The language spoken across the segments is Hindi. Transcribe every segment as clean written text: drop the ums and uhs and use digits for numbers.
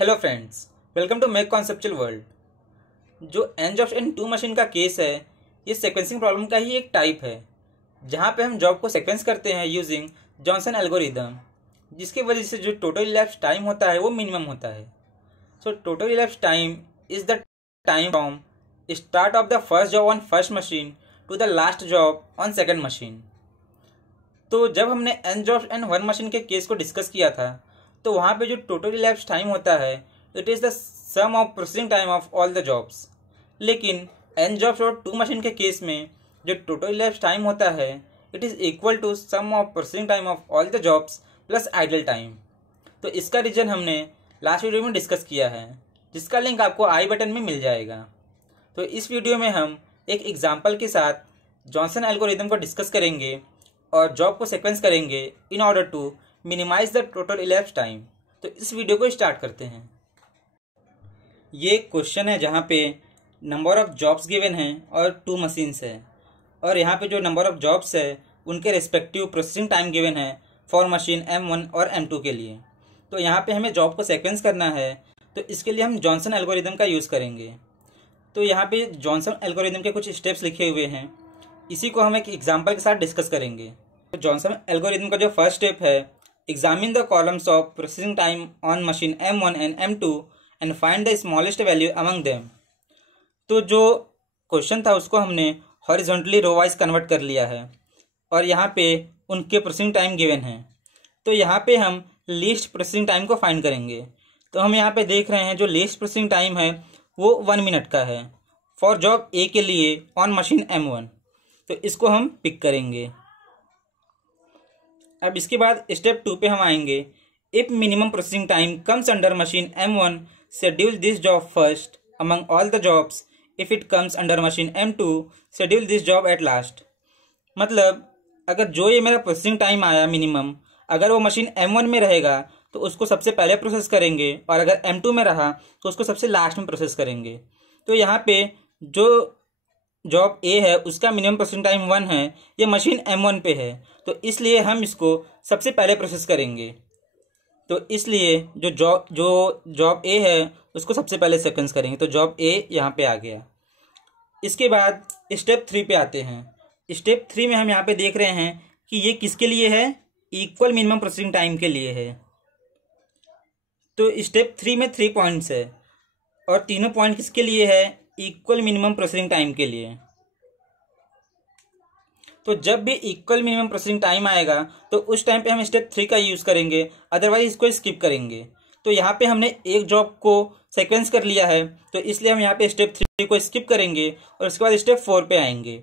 Hello friends, welcome to make conceptual world. जो n jobs in two machine का केस है, ये सीक्वेंसिंग प्रॉब्लम का ही एक टाइप है, जहाँ पे हम जॉब को सीक्वेंस करते हैं यूजिंग जॉनसन एल्गोरिदम, जिसकी वजह से जो टोटल इलैप्स टाइम होता है वो मिनिमम होता है। So total elapse time is the time from start of the first job on first machine to the last job on second machine. तो जब हमने n jobs and one machine के केस को डिस्कस किया था, तो वहाँ पे जो टोटल इलैप्स टाइम होता है it is the sum of processing time of all the jobs. लेकिन एन जॉब्स और टू मशीन के केस में जो टोटल इलैप्स टाइम होता है it is equal to sum of processing time of all the jobs plus idle time. तो इसका रीजन हमने लास्ट वीडियो में डिस्कस किया है, जिसका लिंक आपको आई बटन में मिल जाएगा। तो इस वीडियो में हम एक एग्जाम्पल के साथ जॉनसन एल्गोरिदम को डिस्कस करेंगे और जॉब को सीक्वेंस करेंगे in order to minimise the total elapse time. तो इस वीडियो को स्टार्ट करते हैं। ये क्वेश्चन है जहाँ पे नंबर ऑफ जॉब्स गिवन हैं और टू मशीन्स है, और यहाँ पे जो नंबर ऑफ जॉब्स है उनके रेस्पेक्टिव प्रोसेसिंग टाइम गिवन है फॉर मशीन M1 और M2 के लिए। तो यहाँ पे हमें जॉब को सीक्वेंस करना है, तो इसके लिए हम जॉनसन एल्गोरिदम का यूज़ करेंगे। तो यहाँ पे जॉनसन एल्गोरिदम के कुछ स्टेप्स लिखे हुए हैं, इसी को हम एक एग्जाम्पल के साथ डिस्कस करेंगे। तो जॉनसन एल्गोरिदम का जो फर्स्ट स्टेप है, examine the columns of processing time on machine M1 and M2 and find the smallest value among them. तो जो क्वेश्चन था उसको हमने हॉरिजॉन्टली रो वाइज कन्वर्ट कर लिया है, और यहाँ पे उनके प्रोसेसिंग टाइम गिवन है। तो यहाँ पे हम लीस्ट प्रोसेसिंग टाइम को फाइंड करेंगे। तो हम यहाँ पे देख रहे हैं जो लीस्ट प्रोसेसिंग टाइम है वो 1 मिनट का है फॉर जॉब ए के लिए ऑन मशीन M1। तो इसको हम पिक करेंगे। अब इसके बाद स्टेप 2 पे हम आएंगे। If minimum processing time comes under machine M1 schedule this job first among all the jobs. If it comes under machine M2 schedule this job at last. मतलब अगर जो ये मेरा प्रोसेसिंग टाइम आया मिनिमम, अगर वो मशीन M1 में रहेगा तो उसको सबसे पहले प्रोसेस करेंगे, और अगर M2 में रहा तो उसको सबसे लास्ट में प्रोसेस करेंगे। तो यहाँ पे जो जॉब ए है उसका मिनिमम प्रोसेसिंग टाइम 1 है, ये मशीन M1 पे है, तो इसलिए हम इसको सबसे पहले प्रोसेस करेंगे। तो इसलिए जो जॉब ए है उसको सबसे पहले सीक्वेंस करेंगे। तो जॉब ए यहाँ पे आ गया। इसके बाद स्टेप 3 पे आते हैं। स्टेप 3 में हम यहाँ पे देख रहे हैं कि ये किसके लिए है, इक्वल मिनिमम प्रोसेसिंग टाइम के लिए है। तो स्टेप 3 में 3 पॉइंट्स है, और तीनों पॉइंट किसके लिए है, इक्वल मिनिमम प्रोसेसिंग टाइम के लिए। तो जब भी इक्वल मिनिमम प्रोसेसिंग टाइम आएगा तो उस टाइम पे हम स्टेप 3 का यूज़ करेंगे, अदरवाइज इसको स्किप करेंगे। तो यहाँ पे हमने एक जॉब को सीक्वेंस कर लिया है, तो इसलिए हम यहाँ पे स्टेप 3 को स्किप करेंगे और उसके बाद स्टेप 4 पे आएंगे।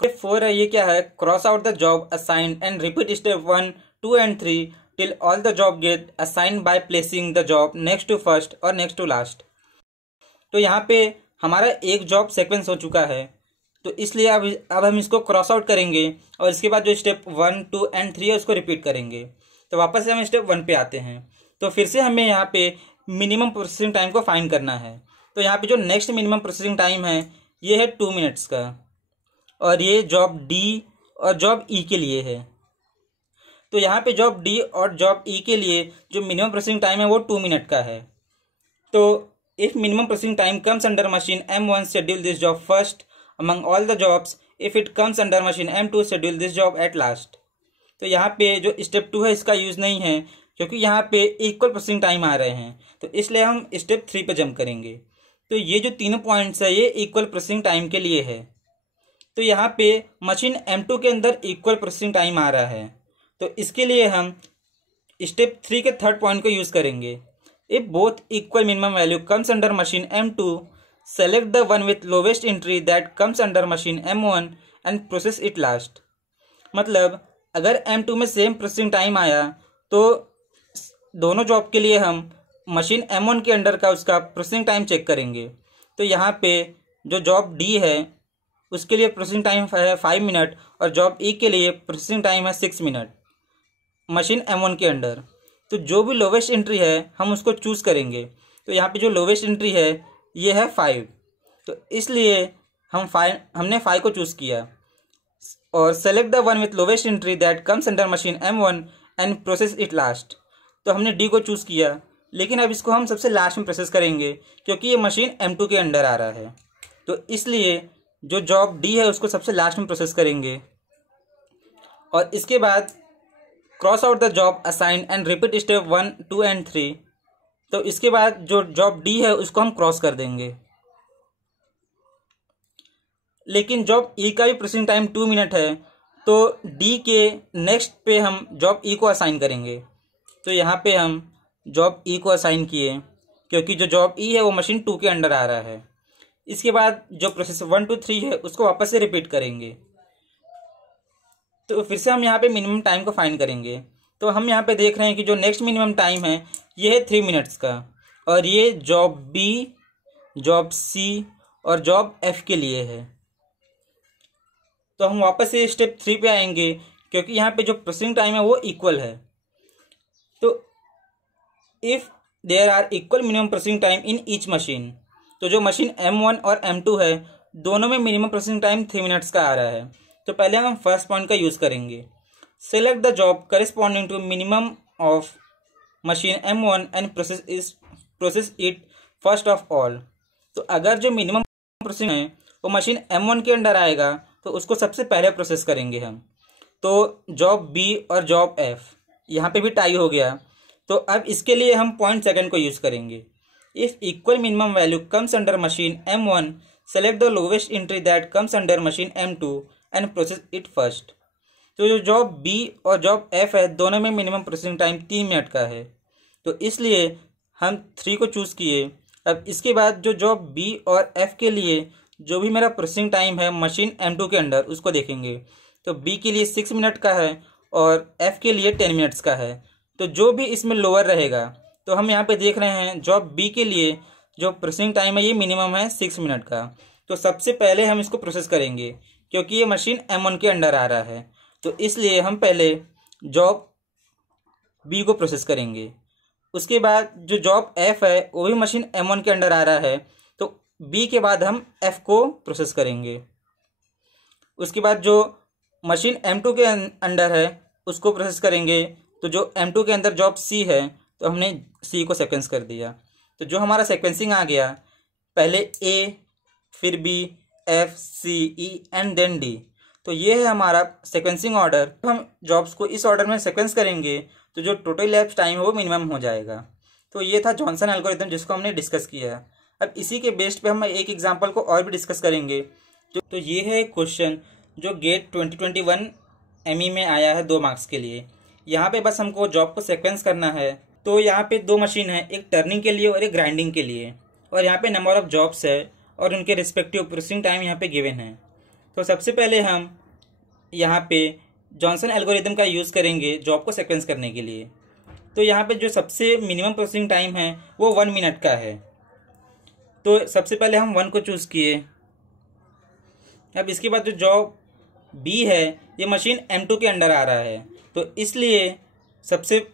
स्टेप 4 है, ये क्या है, cross out the job assigned and repeat step 1, 2 and 3 till all the job get assigned by placing the job next to first or next to last. तो यहाँ पे हमारा एक जॉब सीक्वेंस हो चुका है, तो इसलिए अब हम इसको क्रॉस आउट करेंगे, और इसके बाद जो स्टेप 1, 2 एंड 3 है उसको रिपीट करेंगे। तो वापस से हम स्टेप 1 पे आते हैं। तो फिर से हमें यहाँ पे मिनिमम प्रोसेसिंग टाइम को फाइंड करना है। तो यहाँ पे जो नेक्स्ट मिनिमम प्रोसेसिंग टाइम है ये है 2 मिनट्स का, और ये जॉब डी और जॉब ई के लिए है। तो यहाँ पे जॉब डी और जॉब ई के लिए जो मिनिमम प्रोसेसिंग टाइम है वो 2 मिनट का है। तो if minimum processing time comes under machine M1 schedule this job first among all the jobs. if it comes under machine M2 schedule this job at last. तो यहाँ पे जो स्टेप 2 है इसका यूज़ नहीं है, क्योंकि यहाँ पे इक्वल प्रोसेसिंग टाइम आ रहे हैं, तो इसलिए हम स्टेप 3 पे जंप करेंगे। तो ये जो तीनों पॉइंट्स है ये इक्वल प्रोसेसिंग टाइम के लिए है। तो यहाँ पे मशीन M2 के अंदर इक्वल प्रोसेसिंग टाइम आ रहा है, तो इसके लिए हम स्टेप 3 के थर्ड पॉइंट को यूज़ करेंगे। If both equal minimum value comes under machine M2 select the one with lowest entry that comes under machine M1 and process it last। मतलब अगर M2 में सेम प्रोसेसिंग टाइम आया तो दोनों जॉब के लिए हम मशीन M1 के अंडर का उसका प्रोसेसिंग टाइम चेक करेंगे। तो यहाँ पे जो जॉब D है उसके लिए प्रोसेसिंग टाइम है 5 मिनट, और जॉब E के लिए प्रोसेसिंग टाइम है 6 मिनट मशीन M1 के अंडर। तो जो भी लोवेस्ट एंट्री है हम उसको चूज़ करेंगे। तो यहाँ पे जो लोवेस्ट एंट्री है ये है 5, तो इसलिए हमने 5 को चूज़ किया। और select the one with lowest entry that comes under machine M1 and process it last. तो हमने डी को चूज़ किया, लेकिन अब इसको हम सबसे लास्ट में प्रोसेस करेंगे क्योंकि ये मशीन M2 के अंडर आ रहा है। तो इसलिए जो जॉब D है उसको सबसे लास्ट में प्रोसेस करेंगे और इसके बाद cross out the job assign and repeat step 1, 2 and 3। तो इसके बाद जो जॉब D है उसको हम क्रॉस कर देंगे। लेकिन जॉब E का भी प्रोसेसिंग टाइम 2 मिनट है, तो D के नेक्स्ट पे हम जॉब E को असाइन करेंगे। तो यहाँ पे हम जॉब E को असाइन किए क्योंकि जो जॉब E है वो मशीन 2 के अंडर आ रहा है। इसके बाद जो प्रोसेस 1, 2, 3 है उसको वापस से रिपीट करेंगे। तो फिर से हम यहाँ पे मिनिमम टाइम को फाइंड करेंगे। तो हम यहाँ पे देख रहे हैं कि जो नेक्स्ट मिनिमम टाइम है ये है 3 मिनट्स का और ये जॉब B, जॉब C और जॉब F के लिए है। तो हम वापस से स्टेप 3 पे आएंगे क्योंकि यहाँ पे जो प्रोसेसिंग टाइम है वो इक्वल है। तो if there are equal minimum processing time in each machine, तो जो मशीन M1 और M2 है दोनों में मिनिमम प्रोसेसिंग टाइम 3 मिनट्स का आ रहा है। तो पहले हम फर्स्ट पॉइंट का यूज़ करेंगे। Select the job corresponding to minimum of machine M1 and process it first of all. तो अगर जो मिनिमम प्रोसेसिंग है वो मशीन M1 के अंडर आएगा तो उसको सबसे पहले प्रोसेस करेंगे हम। तो जॉब B और जॉब F यहाँ पे भी टाई हो गया। तो अब इसके लिए हम पॉइंट सेकंड को यूज़ करेंगे। If equal minimum value comes under machine M1, select the lowest entry that comes under machine M2 and process it first. तो जो जॉब B और जॉब F है दोनों में मिनिमम प्रोसेसिंग टाइम 3 मिनट का है, तो इसलिए हम 3 को चूज़ किए। अब इसके बाद जो जॉब B और F के लिए जो भी मेरा प्रोसेसिंग टाइम है मशीन M2 के अंडर उसको देखेंगे। तो B के लिए 6 मिनट का है और F के लिए 10 मिनट्स का है। तो जो भी इसमें लोअर रहेगा, तो हम यहाँ पे देख रहे हैं जॉब B के लिए जो प्रोसेसिंग टाइम है ये मिनिमम है 6 मिनट का। तो सबसे पहले हम इसको प्रोसेस करेंगे क्योंकि ये मशीन M1 के अंडर आ रहा है। तो इसलिए हम पहले जॉब B को प्रोसेस करेंगे। उसके बाद जो जॉब F है वो भी मशीन M1 के अंडर आ रहा है, तो B के बाद हम F को प्रोसेस करेंगे। उसके बाद जो मशीन M2 के अंडर है उसको प्रोसेस करेंगे। तो जो M2 के अंदर जॉब C है तो हमने C को सीक्वेंस कर दिया। तो जो हमारा सीक्वेंसिंग आ गया, पहले A, फिर B, F, C, E and then D। तो ये है हमारा सीक्वेंसिंग ऑर्डर। हम जॉब्स को इस ऑर्डर में सीक्वेंस करेंगे तो जो टोटल लैप्स टाइम है वो मिनिमम हो जाएगा। तो ये था जॉनसन एल्गोरिथम जिसको हमने डिस्कस किया। अब इसी के बेस्ड पे हम एक एग्जांपल को और भी डिस्कस करेंगे। तो ये है एक क्वेश्चन जो गेट 2021 ME में आया है 2 मार्क्स के लिए। यहाँ पे बस हमको जॉब को सीक्वेंस करना है। तो यहाँ पे 2 मशीन है, एक टर्निंग के लिए और एक ग्राइंडिंग के लिए, और यहाँ पे नंबर ऑफ जॉब्स है और उनके रिस्पेक्टिव प्रोसेसिंग टाइम यहाँ पे गिवन है। तो सबसे पहले हम यहाँ पे जॉनसन एल्गोरिथम का यूज़ करेंगे जॉब को सीक्वेंस करने के लिए। तो यहाँ पे जो सबसे मिनिमम प्रोसेसिंग टाइम है वो 1 मिनट का है। तो सबसे पहले हम 1 को चूज़ किए। अब इसके बाद जो जॉब B है ये मशीन M2 के अंडर आ रहा है, तो इसलिए सबसे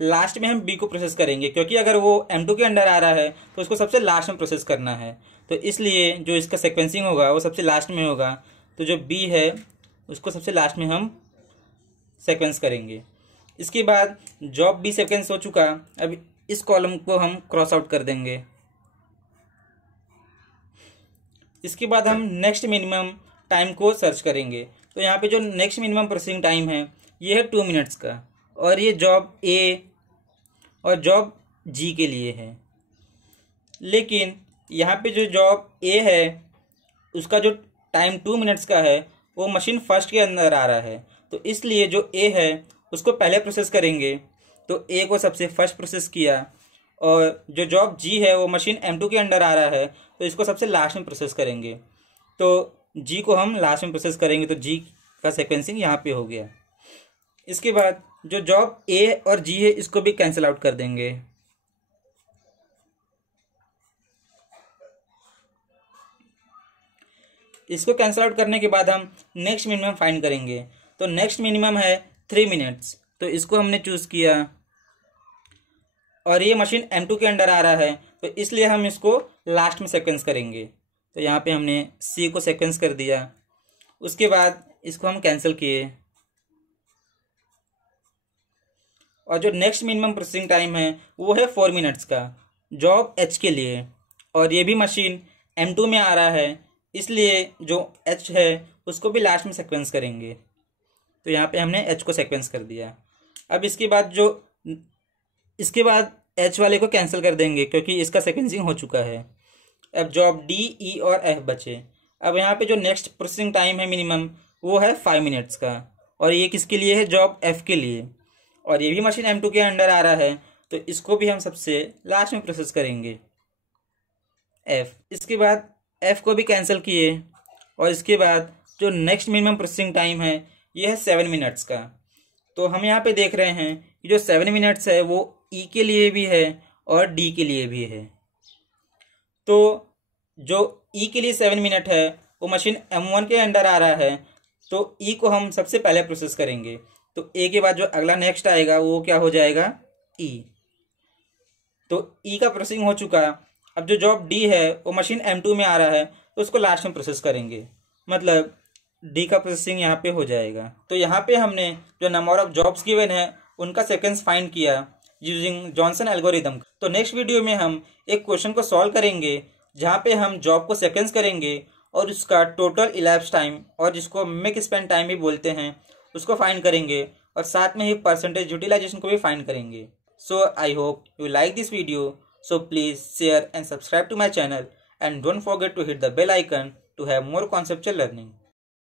लास्ट में हम B को प्रोसेस करेंगे क्योंकि अगर वो M2 के अंडर आ रहा है तो उसको सबसे लास्ट में प्रोसेस करना है। तो इसलिए जो इसका सीक्वेंसिंग होगा वो सबसे लास्ट में होगा। तो जो B है उसको सबसे लास्ट में हम सीक्वेंस करेंगे। इसके बाद जॉब B सीक्वेंस हो चुका। अब इस कॉलम को हम क्रॉस आउट कर देंगे। इसके बाद हम नेक्स्ट मिनिमम टाइम को सर्च करेंगे। तो यहाँ पे जो नेक्स्ट मिनिमम प्रोसेसिंग टाइम है ये है 2 मिनट्स का और ये जॉब A और जॉब G के लिए है। लेकिन यहाँ पे जो जॉब A है उसका जो टाइम 2 मिनट्स का है वो मशीन फर्स्ट के अंदर आ रहा है, तो इसलिए जो A है उसको पहले प्रोसेस करेंगे। तो A को सबसे फर्स्ट प्रोसेस किया और जो जॉब G है वो मशीन M2 के अंडर आ रहा है, तो इसको सबसे लास्ट में प्रोसेस करेंगे। तो G को हम लास्ट में प्रोसेस करेंगे, तो G का सीक्वेंसिंग यहाँ पे हो गया। इसके बाद जो जॉब A और G है इसको भी कैंसिल आउट कर देंगे। इसको कैंसिल आउट करने के बाद हम नेक्स्ट मिनिमम फाइंड करेंगे। तो नेक्स्ट मिनिमम है 3 मिनट्स, तो इसको हमने चूज़ किया और ये मशीन M2 के अंडर आ रहा है, तो इसलिए हम इसको लास्ट में सीक्वेंस करेंगे। तो यहाँ पे हमने C को सीक्वेंस कर दिया। उसके बाद इसको हम कैंसिल किए। और जो नेक्स्ट मिनिमम प्रोसेसिंग टाइम है वो है 4 मिनट्स का जॉब एच के लिए। और ये भी मशीन M2 में आ रहा है, इसलिए जो एच है उसको भी लास्ट में सीक्वेंस करेंगे। तो यहाँ पे हमने एच को सीक्वेंस कर दिया। अब इसके बाद एच वाले को कैंसिल कर देंगे क्योंकि इसका सीक्वेंसिंग हो चुका है। अब जॉब डी, ई और एफ बचे। अब यहाँ पे जो नेक्स्ट प्रोसेसिंग टाइम है मिनिमम वो है 5 मिनट्स का, और ये किसके लिए है? जॉब एफ के लिए। और ये भी मशीन M2 के अंडर आ रहा है, तो इसको भी हम सबसे लास्ट में प्रोसेस करेंगे एफ। इसके बाद एफ को भी कैंसिल किए, और इसके बाद जो नेक्स्ट मिनिमम प्रोसेसिंग टाइम है ये है 7 मिनट्स का। तो हम यहाँ पे देख रहे हैं कि जो 7 मिनट्स है वो ई के लिए भी है और डी के लिए भी है। तो जो ई के लिए 7 मिनट है वो मशीन M1 के अंडर आ रहा है, तो ई को हम सबसे पहले प्रोसेस करेंगे। तो ए के बाद जो अगला नेक्स्ट आएगा वो क्या हो जाएगा? ई। तो ई का प्रोसेसिंग हो चुका। अब जो जॉब डी है वो मशीन M2 में आ रहा है, तो उसको लास्ट में प्रोसेस करेंगे, मतलब डी का प्रोसेसिंग यहाँ पे हो जाएगा। तो यहाँ पे हमने जो नंबर ऑफ जॉब्स गिवन है उनका सेकेंड्स फाइंड किया यूजिंग जॉनसन एल्गोरिदम। तो नेक्स्ट वीडियो में हम एक क्वेश्चन को सॉल्व करेंगे जहाँ पे हम जॉब को सेकेंड्स करेंगे और उसका टोटल इलैप्स टाइम, और जिसको मेक स्पेंड टाइम भी बोलते हैं, उसको फाइंड करेंगे, और साथ में ही परसेंटेज यूटिलाइजेशन को भी फाइंड करेंगे। So I hope you like this video. So please share and subscribe to my channel, and don't forget to hit the bell icon to have more conceptual learning.